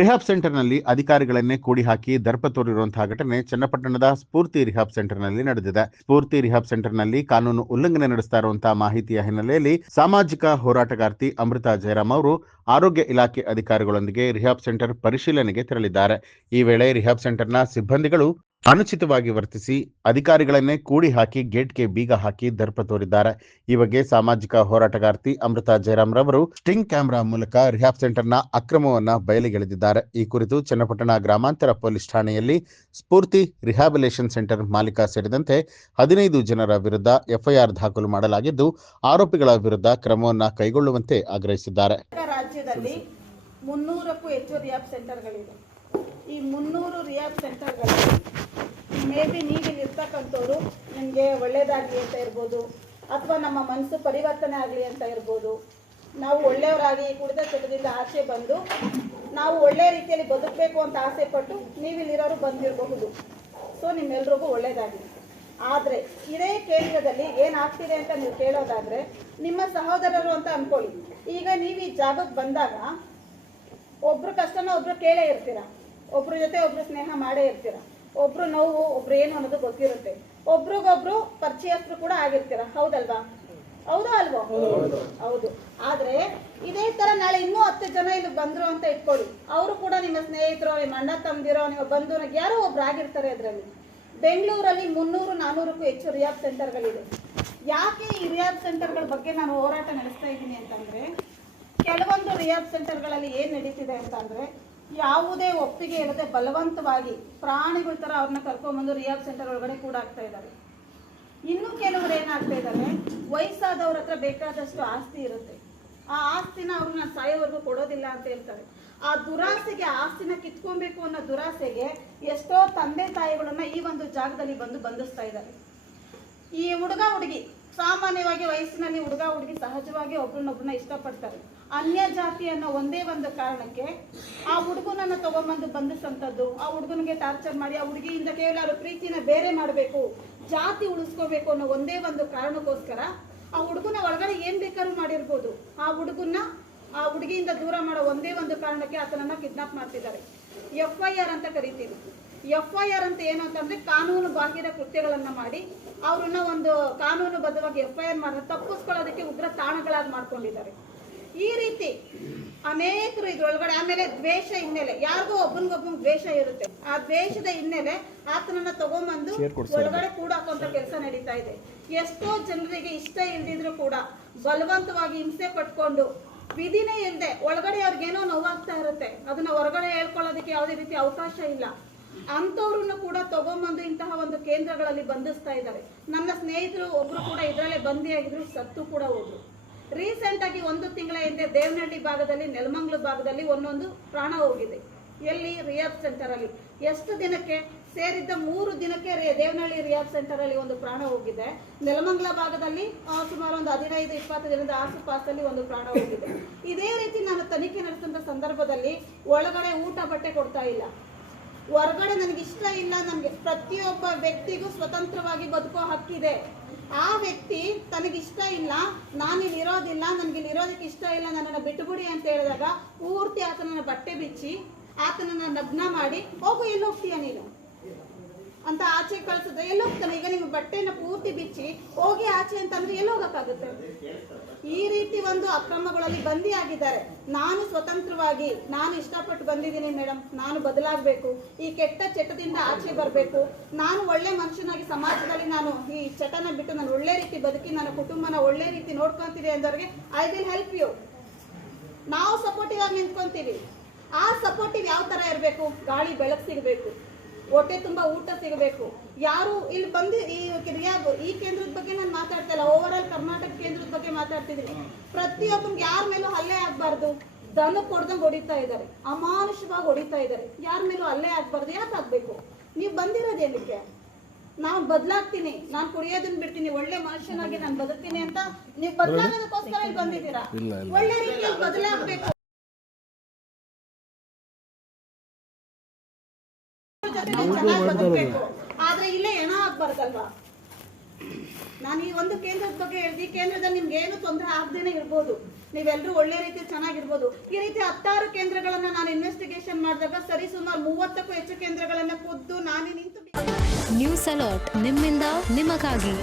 Rehab ಸೆಂಟರ್ನಲ್ಲಿ ಅಧಿಕಾರಿಗಳನ್ನೇ ಕೂಡಿ ಹಾಕಿ ದರ್ಪ ತೋರಿರುವಂತಹ ಘಟನೆ ಚನ್ನಪಟ್ಟಣದ ಸ್ಫೂರ್ತಿ ರಿಹಾಬ್ ಸೆಂಟರ್ನಲ್ಲಿ ನಡೆದಿದೆ. ಸ್ಫೂರ್ತಿ ರಿಹಾಬ್ ಸೆಂಟರ್ನಲ್ಲಿ ಕಾನೂನು ಉಲ್ಲಂಘನೆ ನಡೆಸ್ತಾ ಇರುವಂತಹ ಮಾಹಿತಿಯ ಹಿನ್ನೆಲೆಯಲ್ಲಿ ಸಾಮಾಜಿಕ ಹೋರಾಟಗಾರ್ತಿ ಅಮೃತಾ ಜಯರಾಮ್ ಅವರು ಆರೋಗ್ಯ ಇಲಾಖೆ ಅಧಿಕಾರಿಗಳೊಂದಿಗೆ ರಿಹಾಬ್ ಸೆಂಟರ್ ಪರಿಶೀಲನೆಗೆ ತೆರಳಿದ್ದಾರೆ. ಈ ವೇಳೆ ರಿಹಾಬ್ ಸೆಂಟರ್ನ ಸಿಬ್ಬಂದಿಗಳು ಅನುಚಿತವಾಗಿ ವರ್ತಿಸಿ ಅಧಿಕಾರಿಗಳನ್ನೇ ಕೂಡಿ ಹಾಕಿ ಗೇಟ್ಗೆ ಬೀಗ ಹಾಕಿ ದರ್ಪ ತೋರಿದ್ದಾರೆ. ಈ ಬಗ್ಗೆ ಸಾಮಾಜಿಕ ಹೋರಾಟಗಾರ್ತಿ ಅಮೃತಾ ಜಯರಾಮ್ ರವರು ಸ್ಟಿಂಗ್ ಕ್ಯಾಮೆರಾ ಮೂಲಕ ರಿಹಾಬ್ ಸೆಂಟರ್ನ ಅಕ್ರಮವನ್ನ ಬಯಲಿಗೆಳೆದಿದ್ದಾರೆ. ಈ ಕುರಿತು ಚನ್ನಪಟ್ಟಣ ಗ್ರಾಮಾಂತರ ಪೊಲೀಸ್ ಠಾಣೆಯಲ್ಲಿ ಸ್ಫೂರ್ತಿ ರಿಹಾಬಿಲೇಷನ್ ಸೆಂಟರ್ ಮಾಲೀಕ ಸೇರಿದಂತೆ 15 ಜನರ ವಿರುದ್ಧ ಎಫ್ಐಆರ್ ದಾಖಲು ಮಾಡಲಾಗಿದ್ದು, ಆರೋಪಿಗಳ ವಿರುದ್ಧ ಕ್ರಮವನ್ನ ಕೈಗೊಳ್ಳುವಂತೆ ಆಗ್ರಹಿಸಿದ್ದಾರೆ. ರಾಜ್ಯದಲ್ಲಿ 300ಕ್ಕೂ ಹೆಚ್ಚು ರಿಹಾಬ್ ಸೆಂಟರ್ಗಳಿವೆ. ಈ 300 ರಿಹಾಬ್ ಸೆಂಟರ್ಗಳಲ್ಲಿ ಮೇ ಬಿ ನೀವಿಲ್ಲಿ ಇರ್ತಕ್ಕಂಥವ್ರು ನಿಮಗೆ ಒಳ್ಳೇದಾಗಲಿ ಅಂತ ಇರ್ಬೋದು, ಅಥವಾ ನಮ್ಮ ಮನಸ್ಸು ಪರಿವರ್ತನೆ ಆಗಲಿ ಅಂತ ಇರ್ಬೋದು. ನಾವು ಒಳ್ಳೆಯವರಾಗಿ ಕುಡಿದ ಚಟದಿಂದ ಆಸೆ ಬಂದು ನಾವು ಒಳ್ಳೆಯ ರೀತಿಯಲ್ಲಿ ಬದುಕಬೇಕು ಅಂತ ಆಸೆ ಪಟ್ಟು ನೀವಿಲ್ಲಿರೋರು ಬಂದಿರಬಹುದು. ಸೊ ನಿಮ್ಮೆಲ್ರಿಗೂ ಒಳ್ಳೇದಾಗಲಿ. ಆದರೆ ಇದೇ ಕೇಂದ್ರದಲ್ಲಿ ಏನಾಗ್ತಿದೆ ಅಂತ ನೀವು ಕೇಳೋದಾದರೆ, ನಿಮ್ಮ ಸಹೋದರರು ಅಂತ ಅಂದ್ಕೊಳ್ಳಿ. ಈಗ ನೀವು ಈ ಜಾಗಕ್ಕೆ ಬಂದಾಗ ಒಬ್ರು ಕಷ್ಟನ ಒಬ್ರು ಕೇಳೇ ಇರ್ತೀರ, ಒಬ್ರ ಜೊತೆ ಒಬ್ರು ಸ್ನೇಹ ಮಾಡೇ ಇರ್ತೀರ, ಒಬ್ರು ನೋವು ಒಬ್ರು ಏನು ಅನ್ನೋದು ಗೊತ್ತಿರುತ್ತೆ, ಒಬ್ರಿಗೊಬ್ರು ಪರಿಚಯಸ್ಥರು ಕೂಡ ಆಗಿರ್ತೀರ. ಹೌದಲ್ವಾ? ಹೌದಾ ಅಲ್ವೋ? ಹೌದು. ಆದ್ರೆ ಇದೇ ತರ ನಾಳೆ ಇನ್ನೂ 10 ಜನ ಇಲ್ಲಿ ಬಂದ್ರು ಅಂತ ಇಟ್ಕೊಳ್ಳಿ, ಅವರು ಕೂಡ ನಿಮ್ಮ ಸ್ನೇಹಿತರು, ನಿಮ್ಮ ಅಣ್ಣ ತಮ್ಮದಿರೋ, ನಿಮ್ಮ ಬಂಧು, ಯಾರೋ ಒಬ್ರು ಆಗಿರ್ತಾರೆ. ಅದರಲ್ಲಿ ಬೆಂಗಳೂರಲ್ಲಿ 300-400ಕ್ಕೂ ಹೆಚ್ಚು ರಿಹಾಬ್ ಸೆಂಟರ್ಗಳಿದೆ. ಯಾಕೆ ಈ ರಿಹಾಬ್ ಸೆಂಟರ್ಗಳ ಬಗ್ಗೆ ನಾನು ಹೋರಾಟ ನಡೆಸ್ತಾ ಇದ್ದೀನಿ ಅಂತಂದ್ರೆ, ಕೆಲವೊಂದು ರಿಹಾಬ್ ಸೆಂಟರ್ಗಳಲ್ಲಿ ಏನ್ ನಡೀತಿದೆ ಅಂತಂದ್ರೆ, ಯಾವುದೇ ಒಪ್ಪಿಗೆ ಇಲ್ಲದೆ ಬಲವಂತವಾಗಿ ಪ್ರಾಣಿಗಳ ತರ ಅವ್ರನ್ನ ಕರ್ಕೊಂಡ್ಬಂದು ರಿಹಾಬ್ ಸೆಂಟರ್ ಒಳಗಡೆ ಕೂಡ ಆಗ್ತಾ ಇದ್ದಾರೆ. ಇನ್ನು ಕೆಲವರು ಏನಾಗ್ತಾ ಇದ್ದಾರೆ, ವಯಸ್ಸಾದವ್ರ ಹತ್ರ ಬೇಕಾದಷ್ಟು ಆಸ್ತಿ ಇರುತ್ತೆ, ಆ ಆಸ್ತಿನ ಅವ್ರನ್ನ ಸಾಯೋವರೆಗೂ ಕೊಡೋದಿಲ್ಲ ಅಂತ ಹೇಳ್ತಾರೆ. ಆ ದುರಾಸೆಗೆ, ಆಸ್ತಿನ ಕಿತ್ಕೊಬೇಕು ಅನ್ನೋ ದುರಾಸೆಗೆ ಎಷ್ಟೋ ತಂದೆ ತಾಯಿಗಳನ್ನ ಈ ಒಂದು ಜಾಗದಲ್ಲಿ ಬಂಧಿಸ್ತಾ ಇದ್ದಾರೆ. ಈ ಹುಡುಗ ಹುಡುಗಿ ಸಾಮಾನ್ಯವಾಗಿ ವಯಸ್ಸಿನಲ್ಲಿ ಹುಡುಗ ಹುಡುಗಿ ಸಹಜವಾಗಿ ಒಬ್ರನ್ನೊಬ್ರನ್ನ ಇಷ್ಟಪಡ್ತಾರೆ. ಅನ್ಯ ಜಾತಿ ಅನ್ನೋ ಒಂದೇ ಒಂದು ಕಾರಣಕ್ಕೆ ಆ ಹುಡುಗನನ್ನ ತಗೊಂಡ್ಬಂದು ಬಂಧಿಸಂಥದ್ದು, ಆ ಹುಡುಗನಿಗೆ ಟಾರ್ಚರ್ ಮಾಡಿ ಆ ಹುಡುಗಿಯಿಂದ ಕೇವಲ ಅವ್ರ ಪ್ರೀತಿನ ಬೇರೆ ಮಾಡಬೇಕು, ಜಾತಿ ಉಳಿಸ್ಕೋಬೇಕು ಅನ್ನೋ ಒಂದೇ ಒಂದು ಕಾರಣಕ್ಕೋಸ್ಕರ ಆ ಹುಡುಗನ ಒಳಗಡೆ ಏನ್ ಬೇಕಾದ್ರೂ ಮಾಡಿರ್ಬೋದು. ಆ ಹುಡುಗಿಯಿಂದ ದೂರ ಮಾಡೋ ಒಂದೇ ಒಂದು ಕಾರಣಕ್ಕೆ ಆತನನ್ನ ಕಿಡ್ನಾಪ್ ಮಾಡ್ತಿದ್ದಾರೆ. FIR ಅಂತ ಕರಿತೀವಿ. FIR ಅಂತ ಏನು ಅಂತಂದ್ರೆ, ಕಾನೂನು ಬಾಹಿರ ಕೃತ್ಯಗಳನ್ನ ಮಾಡಿ ಅವ್ರನ್ನ ಒಂದು ಕಾನೂನುಬದ್ಧವಾಗಿ FIR ಮಾಡಿ ತಪ್ಪಿಸ್ಕೊಳ್ಳೋದಕ್ಕೆ ಉಗ್ರ ತಾಣಗಳಾಗಿ ಮಾಡ್ಕೊಂಡಿದ್ದಾರೆ. ಈ ರೀತಿ ಅನೇಕರು ಇದ್ರೊಳಗಡೆ. ಆಮೇಲೆ ದ್ವೇಷ ಹಿನ್ನೆಲೆ, ಯಾರಿಗೂ ಒಬ್ಬನಿಗೊಬ್ಬನ ದ್ವೇಷ ಇರುತ್ತೆ, ಆ ದ್ವೇಷದ ಹಿನ್ನೆಲೆ ಆತನನ್ನ ತಗೊಂಡ್ಬಂದು ಒಳಗಡೆ ಕೂಡ ಹಾಕುವಂತ ಕೆಲಸ ನಡೀತಾ ಇದೆ. ಎಷ್ಟೋ ಜನರಿಗೆ ಇಷ್ಟ ಇಲ್ದಿದ್ರು ಕೂಡ ಬಲವಂತವಾಗಿ ಹಿಂಸೆ ಪಟ್ಕೊಂಡು ವಿಧಿನೇ ಇಲ್ಲದೆ ಒಳಗಡೆ ಅವ್ರಿಗೇನೋ ನೋವಾಗ್ತಾ ಇರುತ್ತೆ, ಅದನ್ನ ಹೊರಗಡೆ ಹೇಳ್ಕೊಳ್ಳೋದಕ್ಕೆ ಯಾವುದೇ ರೀತಿ ಅವಕಾಶ ಇಲ್ಲ. ಅಂಥವ್ರನ್ನು ಕೂಡ ತಗೊಂಡ್ಬಂದು ಇಂತಹ ಒಂದು ಕೇಂದ್ರಗಳಲ್ಲಿ ಬಂಧಿಸ್ತಾ ಇದ್ದಾರೆ. ನನ್ನ ಸ್ನೇಹಿತರು ಒಬ್ರು ಕೂಡ ಇದರಲ್ಲೇ ಬಂದಿಯಾಗಿದ್ರು, ಸತ್ತು ಕೂಡ ಹೋದ್ರು. ರೀಸೆಂಟ್ ಆಗಿ 1 ತಿಂಗಳ ಹಿಂದೆ ದೇವನಹಳ್ಳಿ ಭಾಗದಲ್ಲಿ, ನೆಲಮಂಗಲ ಭಾಗದಲ್ಲಿ ಒಂದೊಂದು ಪ್ರಾಣ ಹೋಗಿದೆ. ಎಲ್ಲಿ? ರಿಹಾಬ್ ಸೆಂಟರ್ ಅಲ್ಲಿ. ಎಷ್ಟು ದಿನಕ್ಕೆ ಸೇರಿದ್ದ 3 ದಿನಕ್ಕೆ ದೇವನಹಳ್ಳಿ ರಿಹಾಬ್ ಸೆಂಟರ್ ಅಲ್ಲಿ ಒಂದು ಪ್ರಾಣ ಹೋಗಿದೆ. ನೆಲಮಂಗಲ ಭಾಗದಲ್ಲಿ ಸುಮಾರು ಒಂದು 15-20 ದಿನದ ಆಸುಪಾಸಲ್ಲಿ ಒಂದು ಪ್ರಾಣ ಹೋಗಿದೆ. ಇದೇ ರೀತಿ ನಾನು ತನಿಖೆ ನಡೆಸಿದ ಸಂದರ್ಭದಲ್ಲಿ ಒಳಗಡೆ ಊಟ ಬಟ್ಟೆ ಕೊಡ್ತಾ ಇಲ್ಲ, ಹೊರಗಡೆ ನನಗೆ ಇಷ್ಟ ಇಲ್ಲ, ನನಗೆ ಪ್ರತಿಯೊಬ್ಬ ವ್ಯಕ್ತಿಗೂ ಸ್ವತಂತ್ರವಾಗಿ ಬದುಕೋ ಹಕ್ಕಿದೆ. ಆ ವ್ಯಕ್ತಿ ತನಗಿಷ್ಟ ಇಲ್ಲ, ನಾನಿಲ್ಲಿ ಇರೋದಿಲ್ಲ, ನನಗೆ ಇರೋದಕ್ಕೆ ಇಷ್ಟ ಇಲ್ಲ, ನನ್ನನ್ನು ಬಿಟ್ಟುಬಿಡಿ ಅಂತ ಹೇಳಿದಾಗ ಪೂರ್ತಿ ಆತನನ್ನ ಬಟ್ಟೆ ಬಿಚ್ಚಿ ಆತನನ್ನ ನಗ್ನ ಮಾಡಿ, ಹೋಗು ಎಲ್ಲಿ ಹೋಗ್ತೀಯ ನೀನು ಅಂತ ಆಚೆ ಕಳ್ಸಿದ್ರೆ ಎಲ್ಲಿ ಹೋಗ್ತಾನೆ? ಈಗ ನಿಮ್ಮ ಬಟ್ಟೆನ ಪೂರ್ತಿ ಬಿಚ್ಚಿ ಹೋಗಿ ಆಚೆ ಅಂತಂದ್ರೆ ಎಲ್ಲಿ ಹೋಗಕ್ಕಾಗುತ್ತೆ? ಈ ರೀತಿ ಒಂದು ಅಕ್ರಮಗಳಲ್ಲಿ ಬಂದಿಯಾಗಿದ್ದಾರೆ. ನಾನು ಸ್ವತಂತ್ರವಾಗಿ ನಾನು ಇಷ್ಟಪಟ್ಟು ಬಂದಿದ್ದೀನಿ ಮೇಡಮ್, ನಾನು ಬದಲಾಗಬೇಕು, ಈ ಕೆಟ್ಟ ಚಟದಿಂದ ಆಚೆ ಬರಬೇಕು, ನಾನು ಒಳ್ಳೆ ಮನುಷ್ಯನಾಗಿ ಸಮಾಜದಲ್ಲಿ ನಾನು ಈ ಚಟನ ಬಿಟ್ಟು ನಾನು ಒಳ್ಳೆ ರೀತಿ ಬದುಕಿ ನನ್ನ ಕುಟುಂಬನ ಒಳ್ಳೆ ರೀತಿ ನೋಡ್ಕೊಂತೀನಿ ಅಂದವ್ರಿಗೆ ಐ ವಿಲ್ ಹೆಲ್ಪ್ ಯು. ನಾವು ಸಪೋರ್ಟಿವ್ ಆಗಿ ನಿಂತ್ಕೊಂತೀವಿ. ಆ ಸಪೋರ್ಟಿವ್ ಯಾವ ತರ ಇರಬೇಕು? ಗಾಳಿ ಬೆಳಕು ಸಿಗಬೇಕು, ಹೊಟ್ಟೆ ತುಂಬಾ ಊಟ ಸಿಗಬೇಕು. ಯಾರು ಇಲ್ಲಿ ಬಂದು ಈ ಕೇಂದ್ರದ ಬಗ್ಗೆ ನಾನು ಮಾತಾಡ್ತಾ ಇಲ್ಲ, ಓವರ್ ಆಲ್ ಕರ್ನಾಟಕ ಕೇಂದ್ರದ ಬಗ್ಗೆ ಮಾತಾಡ್ತಿದ್ದೀನಿ. ಪ್ರತಿಯೊಬ್ಬನಿಗೆ ಯಾರ ಮೇಲೂ ಹಲ್ಲೆ ಆಗ್ಬಾರ್ದು, ದನಕ್ಕೆ ಹೊಡೆದಂಗೆ ಹೊಡಿತಾ ಇದ್ದಾರೆ, ಅಮಾನುಷವಾಗಿ ಹೊಡಿತಾ ಇದ್ದಾರೆ. ಯಾರ ಮೇಲೂ ಹಲ್ಲೆ ಆಗ್ಬಾರ್ದು. ಯಾಕೆ ಆಗ್ಬೇಕು? ನೀವು ಬಂದಿರೋದೇನಕ್ಕೆ? ನಾನು ಬದಲಾಗ್ತೀನಿ, ನಾನು ಕುಡಿಯೋದನ್ನ ಬಿಡ್ತೀನಿ, ಒಳ್ಳೆ ಮನುಷ್ಯನಾಗಿ ನಾನು ಬದುಕ್ತೀನಿ ಅಂತ ನೀವು ಬದಲಾಗೋದಕ್ಕೋಸ್ಕರ ಇಲ್ಲಿ ಬಂದಿದ್ದೀರಾ. ಒಳ್ಳೆ ರೀತಿಯಲ್ಲಿ ಬದಲಾಗಬೇಕು, ಚೆನ್ನಾಗಿ ಬದುಕಬೇಕು. ಆದ್ರೆ ಇಲ್ಲೇ ಏನೋ ಆಗ್ಬಾರ್ದಲ್ವಾ? ನಾನು ಈ ಒಂದು ಕೇಂದ್ರದ ಬಗ್ಗೆ ಹೇಳಿದೆ. ಈ ಕೇಂದ್ರದಲ್ಲಿ ನಿಮ್ಗೆ ಏನು ತೊಂದರೆ ಆಗದೇನೆ ಇರ್ಬೋದು, ನೀವೆಲ್ಲರೂ ಒಳ್ಳೆ ರೀತಿ ಚೆನ್ನಾಗಿರ್ಬೋದು. ಈ ರೀತಿ 16 ಕೇಂದ್ರಗಳನ್ನ ನಾನು ಇನ್ವೆಸ್ಟಿಗೇಷನ್ ಮಾಡಿದಾಗ ಸರಿ ಸುಮಾರು 30ಕ್ಕೂ ಹೆಚ್ಚು ಕೇಂದ್ರಗಳನ್ನ ಖುದ್ದು ನಾನೇ ನಿಂತು ನ್ಯೂಸ್ ಅಲರ್ಟ್, ನಿಮ್ಮಿಂದ ನಿಮಗಾಗಿ.